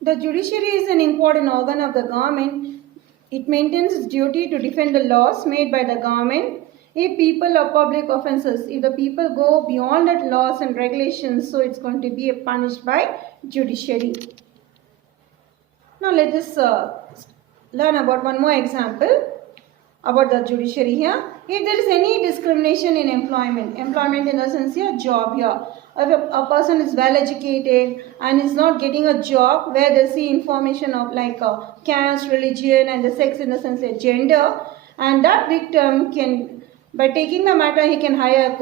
The judiciary is an important organ of the government. It maintains its duty to defend the laws made by the government. If people or public offences, if the people go beyond that laws and regulations, so it's going to be punished by judiciary. Now let us learn about one more example about the judiciary here. If there is any discrimination in employment in the sense here, job here. If a person is well educated and is not getting a job where they see information of like caste, religion and the sex in the sense of gender, and that victim can, by taking the matter, he can hire a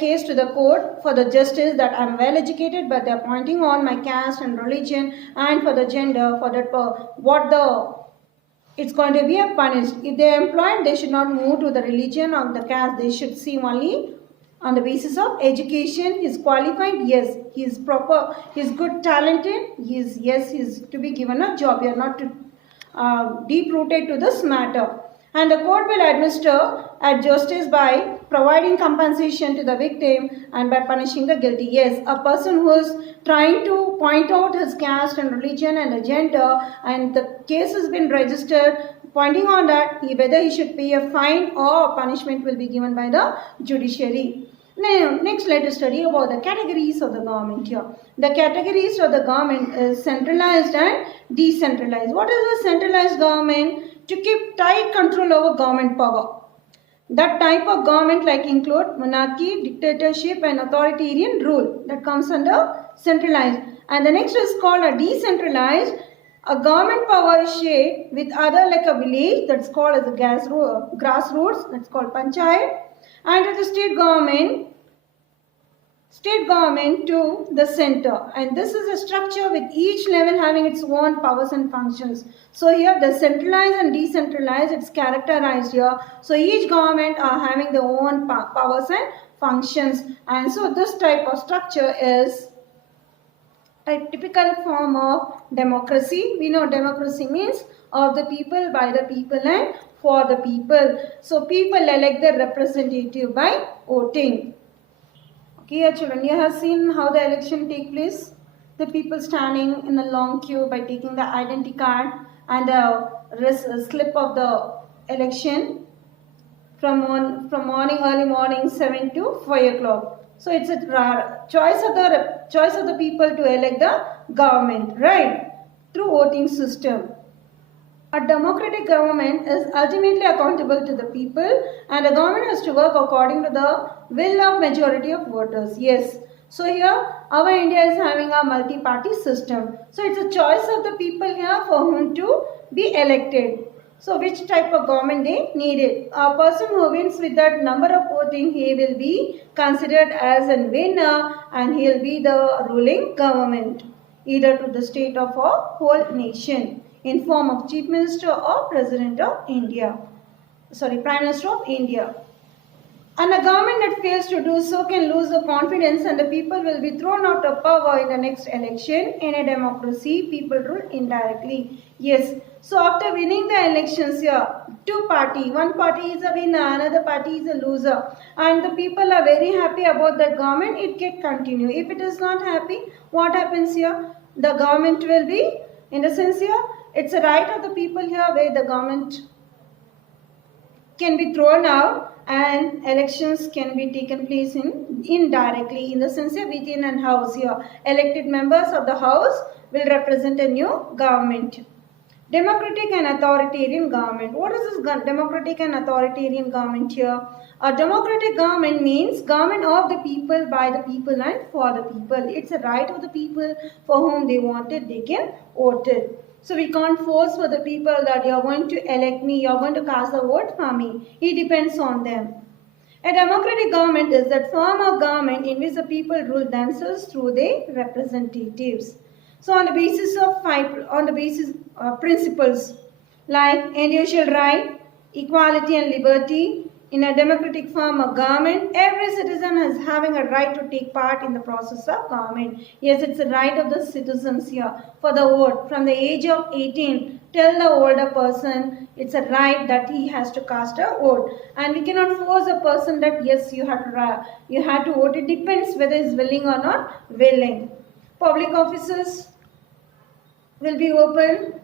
case to the court for the justice that I am well educated, but they are pointing on my caste and religion and for the gender, for that it's going to be a punished. If they are employed, they should not move to the religion or the caste. They should see only on the basis of education. He is qualified, yes. He is proper, he is good, talented, he is to be given a job. You are not to deep rooted to this matter. And the court will administer justice by providing compensation to the victim and by punishing the guilty. Yes, a person who is trying to point out his caste and religion and the gender, and the case has been registered pointing on that, whether he should pay a fine or a punishment will be given by the judiciary. Now, next let us study about the categories of the government here. The categories of the government is centralized and decentralized. What is the centralized government? To keep tight control over government power. That type of government like include monarchy, dictatorship and authoritarian rule. That comes under centralized. And the next is called a decentralized. A government power is shared with other like a village, that's called as a grassroots, that's called panchayat. And at the state government to the center, and this is a structure with each level having its own powers and functions. So here the centralized and decentralized, it's characterized here. So each government are having their own powers and functions, and so this type of structure is a typical form of democracy. We know democracy means of the people, by the people and for the people. So people elect their representative by voting. Okay, here children, you have seen how the election take place. The people standing in a long queue by taking the identity card and a slip of the election from early morning 7 to 5 o'clock. So it's a choice of the people to elect the government, right? Through voting system. A democratic government is ultimately accountable to the people, and the government has to work according to the will of majority of voters. Yes. So here our India is having a multi-party system. So it's a choice of the people here for whom to be elected. So which type of government they needed. A person who wins with that number of voting, he will be considered as a winner and he will be the ruling government, either to the state of a whole nation, in form of Chief Minister or President of India. Prime Minister of India. And a government that fails to do so can lose the confidence and the people will be thrown out of power in the next election. In a democracy, people rule indirectly. Yes. So after winning the elections here, one party is a winner, another party is a loser. And the people are very happy about that government, it can continue. If it is not happy, what happens here? The government will be, in the sense here, it's a right of the people here where the government can be thrown out and elections can be taken place indirectly, in the sense here within an house here. Elected members of the house will represent a new government. Democratic and authoritarian government. What is this democratic and authoritarian government here? A democratic government means government of the people, by the people and for the people. It's a right of the people for whom they wanted, they can vote it. So we can't force for the people that you are going to elect me, you are going to cast the vote for me. It depends on them. A democratic government is that form of government in which the people rule themselves through their representatives. So on the basis of principles like individual right, equality and liberty, in a democratic form of government, every citizen is having a right to take part in the process of government. Yes, it's a right of the citizens here for the vote. From the age of 18 till the older person, it's a right that he has to cast a vote. And we cannot force a person that yes, you have to vote. It depends whether he is willing or not willing. Public offices. will be open,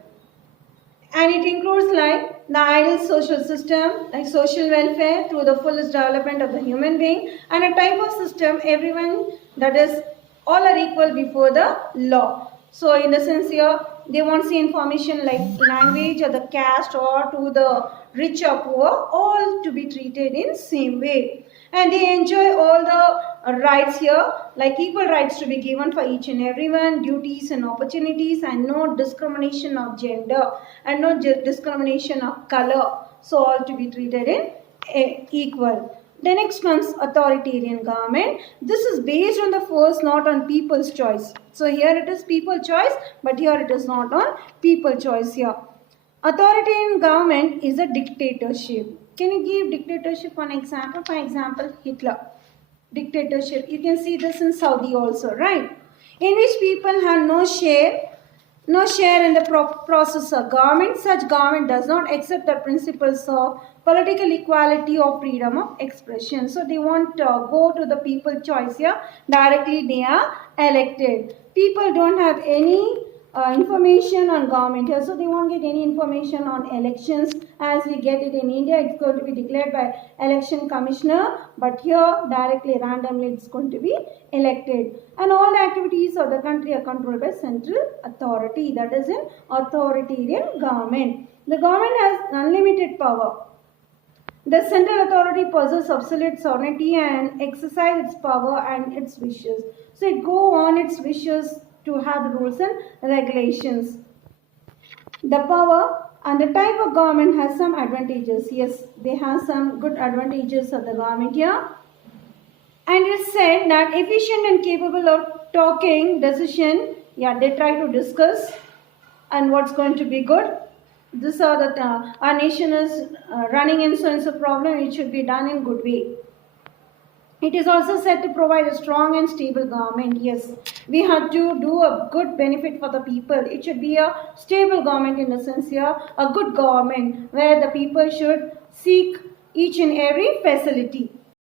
and it includes like the ideal social system, like social welfare through the fullest development of the human being, and a type of system everyone, that is all are equal before the law. So in the sense here, they won't see information like language or the caste or to the rich or poor, all to be treated in same way. And they enjoy all the rights here, like equal rights to be given for each and everyone, duties and opportunities, and no discrimination of gender and no discrimination of color. So all to be treated in equal. The next comes authoritarian government. This is based on the force, not on people's choice. So here it is people choice, but here it is not on people choice here. Authoritarian government is a dictatorship. Can you give dictatorship one example? For example, Hitler. Dictatorship. You can see this in Saudi also, right? In which people have no share in the process of government. Such government does not accept the principles of political equality or freedom of expression. So they want to go to the people choice here. Directly they are elected. People don't have any information on government here, so they won't get any information on elections as we get it in India. It's going to be declared by election commissioner, but here directly randomly it's going to be elected, and all the activities of the country are controlled by central authority, that is in authoritarian government. The government has unlimited power. The central authority possesses absolute sovereignty and exercise its power and its wishes. So it go on its wishes to have the rules and regulations. The power and the type of government has some advantages. Yes, they have some good advantages of the government here. And it's said that efficient and capable of taking decision. Yeah, they try to discuss and what's going to be good. This are the our nation is running in so and so problem. It should be done in good way. It is also said to provide a strong and stable government. Yes, we have to do a good benefit for the people. It should be a stable government in the sense here, a good government where the people should seek each and every facility.